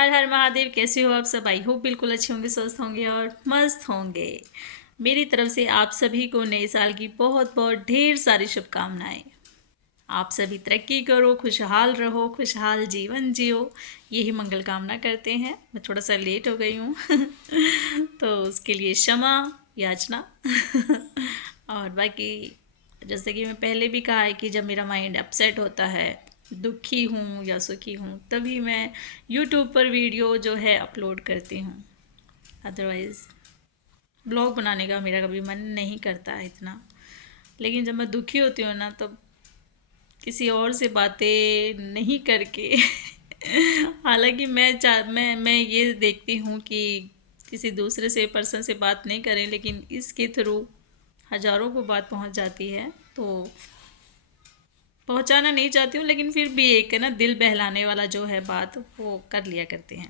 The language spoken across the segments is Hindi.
हर हर महादेव। कैसे हो आप सब? आई होप बिल्कुल अच्छे होंगे, स्वस्थ होंगे और मस्त होंगे। मेरी तरफ से आप सभी को नए साल की बहुत बहुत ढेर सारी शुभकामनाएं। आप सभी तरक्की करो, खुशहाल रहो, खुशहाल जीवन जियो, यही मंगल कामना करते हैं। मैं थोड़ा सा लेट हो गई हूँ तो उसके लिए क्षमा याचना और बाकी जैसे कि मैं पहले भी कहा है कि जब मेरा माइंड अपसेट होता है, दुखी हूँ या सुखी हूँ, तभी मैं यूट्यूब पर वीडियो जो है अपलोड करती हूँ। अदरवाइज़ ब्लॉग बनाने का मेरा कभी मन नहीं करता है इतना। लेकिन जब मैं दुखी होती हूँ ना, तो किसी और से बातें नहीं करके हालांकि मैं ये देखती हूँ कि किसी दूसरे से पर्सन से बात नहीं करें, लेकिन इसके थ्रू हज़ारों को बात पहुँच जाती है। तो पहुँचाना नहीं चाहती हूँ, लेकिन फिर भी एक है ना, दिल बहलाने वाला जो है बात, वो कर लिया करते हैं।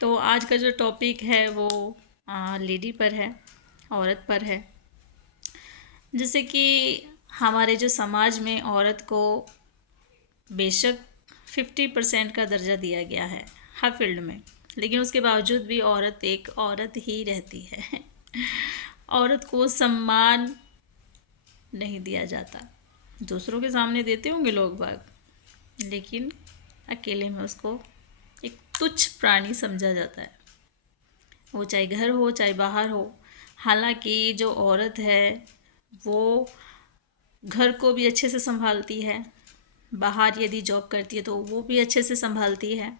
तो आज का जो टॉपिक है वो लेडी पर है, औरत पर है। जैसे कि हमारे जो समाज में औरत को बेशक 50% का दर्जा दिया गया है हर फील्ड में, लेकिन उसके बावजूद भी औरत एक औरत ही रहती है। औरत को सम्मान नहीं दिया जाता। दूसरों के सामने देते होंगे लोग बाग, लेकिन अकेले में उसको एक तुच्छ प्राणी समझा जाता है। वो चाहे घर हो चाहे बाहर हो। हालांकि जो औरत है वो घर को भी अच्छे से संभालती है, बाहर यदि जॉब करती है तो वो भी अच्छे से संभालती है।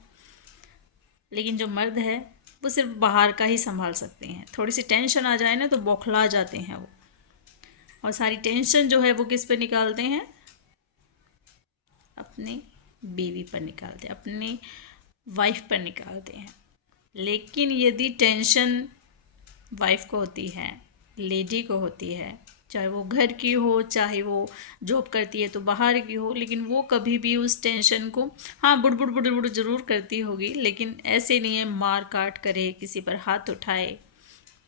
लेकिन जो मर्द है वो सिर्फ बाहर का ही संभाल सकते हैं। थोड़ी सी टेंशन आ जाए ना तो बौखला जाते हैं वो, और सारी टेंशन जो है वो किस पे निकालते हैं? अपने बीवी पर निकालते हैं, अपनी वाइफ पर निकालते हैं। लेकिन यदि टेंशन वाइफ को होती है, लेडी को होती है, चाहे वो घर की हो चाहे वो जॉब करती है तो बाहर की हो, लेकिन वो कभी भी उस टेंशन को, हाँ बुड़ बुड़ बुड़ बुड़ ज़रूर करती होगी, लेकिन ऐसे नहीं है मार काट करे, किसी पर हाथ उठाए,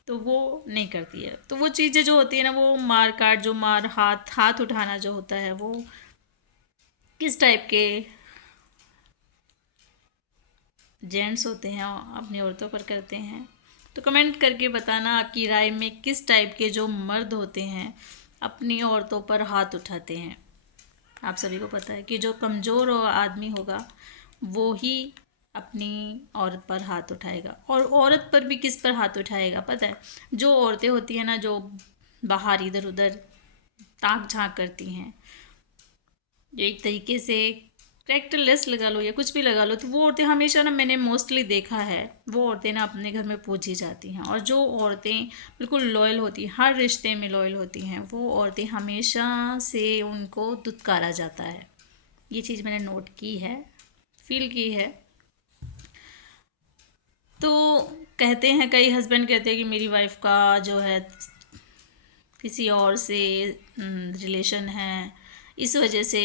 तो वो नहीं करती है। तो वो चीज़ें जो होती है ना, वो मार काट, जो मार हाथ हाथ उठाना जो होता है, वो किस टाइप के जेंट्स होते हैं अपनी औरतों पर करते हैं? तो कमेंट करके बताना आपकी राय में किस टाइप के जो मर्द होते हैं अपनी औरतों पर हाथ उठाते हैं। आप सभी को पता है कि जो कमज़ोर आदमी होगा वो ही अपनी औरत पर हाथ उठाएगा। और औरत पर भी किस पर हाथ उठाएगा पता है? जो औरतें होती हैं ना, जो बाहर इधर उधर ताक झांक करती हैं, जो एक तरीके से कैरेक्टरलेस लगा लो या कुछ भी लगा लो, तो वो औरतें हमेशा ना, मैंने मोस्टली देखा है, वो औरतें ना अपने घर में पूजी जाती हैं। और जो औरतें बिल्कुल लॉयल होती हैं, हर रिश्ते में लॉयल होती हैं, वो औरतें हमेशा से उनको दुत्कारा जाता है। ये चीज़ मैंने नोट की है, फील की है। तो कहते हैं, कई हस्बैंड कहते हैं कि मेरी वाइफ का जो है किसी और से रिलेशन है, इस वजह से,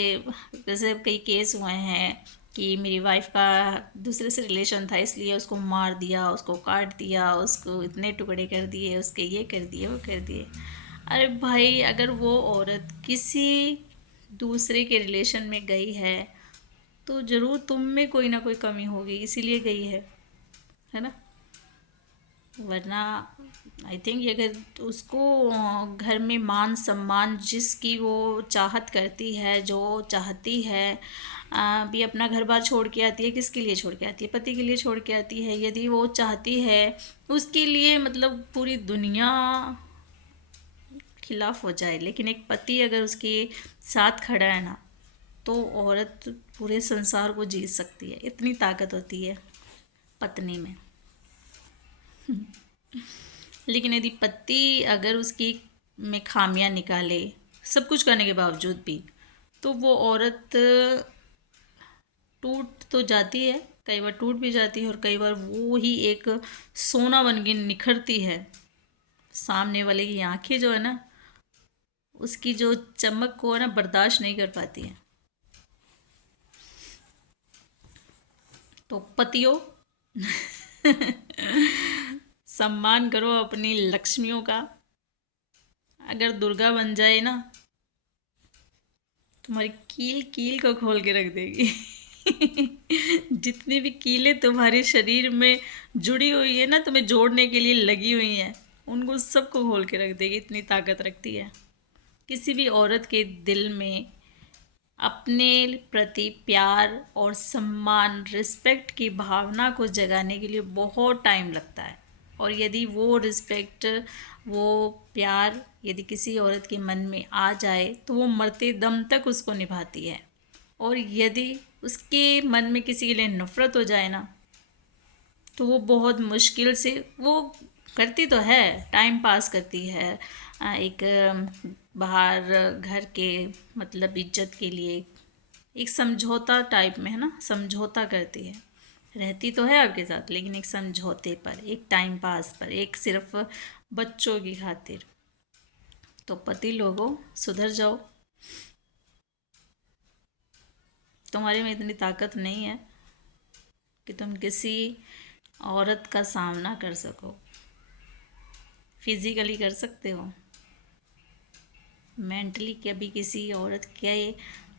जैसे कई केस हुए हैं कि मेरी वाइफ का दूसरे से रिलेशन था, इसलिए उसको मार दिया, उसको काट दिया, उसको इतने टुकड़े कर दिए, उसके ये कर दिए वो कर दिए। अरे भाई, अगर वो औरत किसी दूसरे के रिलेशन में गई है तो ज़रूर तुम में कोई ना कोई कमी होगी, इसीलिए गई है ना? वरना आई थिंक अगर उसको घर में मान सम्मान, जिसकी वो चाहत करती है, जो चाहती है, भी अपना घर बार छोड़ के आती है, किसके लिए छोड़ के आती है? पति के लिए छोड़ के आती है। यदि वो चाहती है उसके लिए, मतलब पूरी दुनिया खिलाफ हो जाए, लेकिन एक पति अगर उसके साथ खड़ा है ना, तो औरत पूरे संसार को जीत सकती है। इतनी ताकत होती है पत्नी में। लेकिन यदि पति अगर उसकी में खामियां निकाले, सब कुछ करने के बावजूद भी, तो वो औरत टूट तो जाती है, कई बार टूट भी जाती है, और कई बार वो ही एक सोना बन के निखरती है। सामने वाले की आंखें जो है ना, उसकी जो चमक को है ना, बर्दाश्त नहीं कर पाती है। तो पतियों सम्मान करो अपनी लक्ष्मियों का। अगर दुर्गा बन जाए ना, तुम्हारी कील कील को खोल के रख देगी। जितनी भी कीलें तुम्हारे शरीर में जुड़ी हुई है ना, तुम्हें जोड़ने के लिए लगी हुई हैं, उनको सबको खोल के रख देगी, इतनी ताकत रखती है। किसी भी औरत के दिल में अपने प्रति प्यार और सम्मान, रिस्पेक्ट की भावना को जगाने के लिए बहुत टाइम लगता है। और यदि वो रिस्पेक्ट, वो प्यार यदि किसी औरत के मन में आ जाए तो वो मरते दम तक उसको निभाती है। और यदि उसके मन में किसी के लिए नफ़रत हो जाए ना, तो वो बहुत मुश्किल से, वो करती तो है, टाइम पास करती है, एक बाहर घर के मतलब इज्जत के लिए एक समझौता टाइप में, है ना, समझौता करती है, रहती तो है आपके साथ, लेकिन एक समझौते पर, एक टाइम पास पर, एक सिर्फ बच्चों की खातिर। तो पति लोगों, सुधर जाओ, तुम्हारे में इतनी ताकत नहीं है कि तुम किसी औरत का सामना कर सको। फिजिकली कर सकते हो, मेंटली कभी किसी औरत के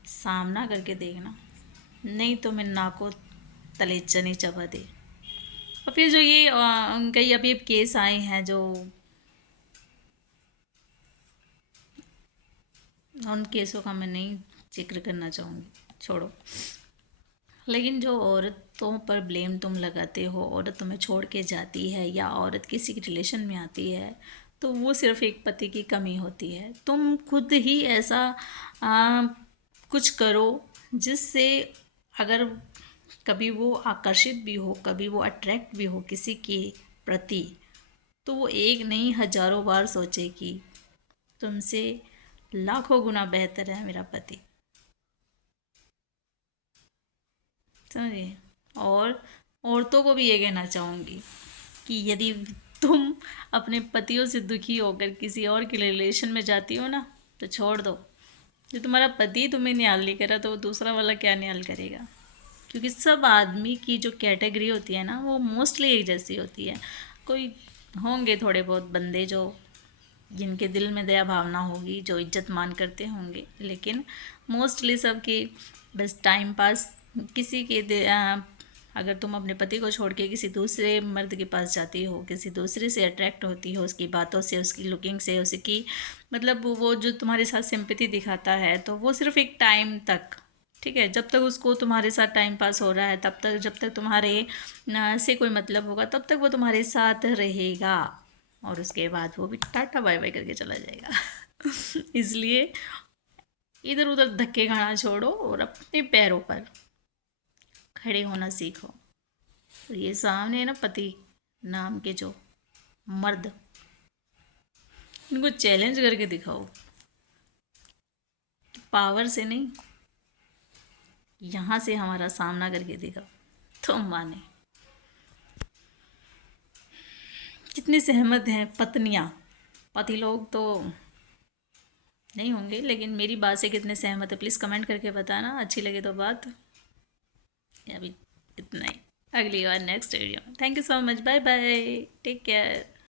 सामना करके देखना, नहीं तो मैं नाको तले चने चबा दे। और फिर जो ये कई अभी केस आए हैं, जो उन केसों का मैं नहीं जिक्र करना चाहूँगी, छोड़ो। लेकिन जो औरतों पर ब्लेम तुम लगाते हो, औरत तुम्हें छोड़ के जाती है या औरत किसी के रिलेशन में आती है, तो वो सिर्फ एक पति की कमी होती है। तुम खुद ही ऐसा आ, कुछ करो जिससे अगर कभी वो आकर्षित भी हो, कभी वो अट्रैक्ट भी हो किसी के प्रति, तो वो एक नहीं हजारों बार सोचे कि तुमसे लाखों गुना बेहतर है मेरा पति। समझिए। और औरतों को भी ये कहना चाहूँगी कि यदि तुम अपने पतियों से दुखी होकर किसी और के रिलेशन में जाती हो ना, तो छोड़ दो। जो तुम्हारा पति तुम्हें न्याल नहीं करा, तो वो दूसरा वाला क्या न्याल करेगा? क्योंकि सब आदमी की जो कैटेगरी होती है ना, वो मोस्टली एक जैसी होती है। कोई होंगे थोड़े बहुत बंदे जो, जिनके दिल में दया भावना होगी, जो इज्जत मान करते होंगे, लेकिन मोस्टली सबकी बस टाइम पास। किसी के अगर तुम अपने पति को छोड़ के किसी दूसरे मर्द के पास जाती हो, किसी दूसरे से अट्रैक्ट होती हो, उसकी बातों से, उसकी लुकिंग से, उसकी मतलब वो जो तुम्हारे साथ सिंपैथी दिखाता है, तो वो सिर्फ एक टाइम तक, ठीक है, जब तक उसको तुम्हारे साथ टाइम पास हो रहा है, तब तक, जब तक तुम्हारे से कोई मतलब होगा, तब तक वो तुम्हारे साथ रहेगा। और उसके बाद वो भी टाटा बाय बाय करके चला जाएगा। इसलिए इधर उधर धक्के खाना छोड़ो और अपने पैरों पर खड़े होना सीखो। और ये सामने है ना, पति नाम के जो मर्द, इनको चैलेंज करके दिखाओ, पावर से नहीं, यहाँ से हमारा सामना करके दिखाओ, तो माने। कितनी सहमत हैं पत्नियाँ, पति लोग तो नहीं होंगे, लेकिन मेरी बात से कितने सहमत है, प्लीज़ कमेंट करके बताना। अच्छी लगे तो बात, अभी इतना ही, अगली बार नेक्स्ट वीडियो में। Thank you so much, bye bye, take care.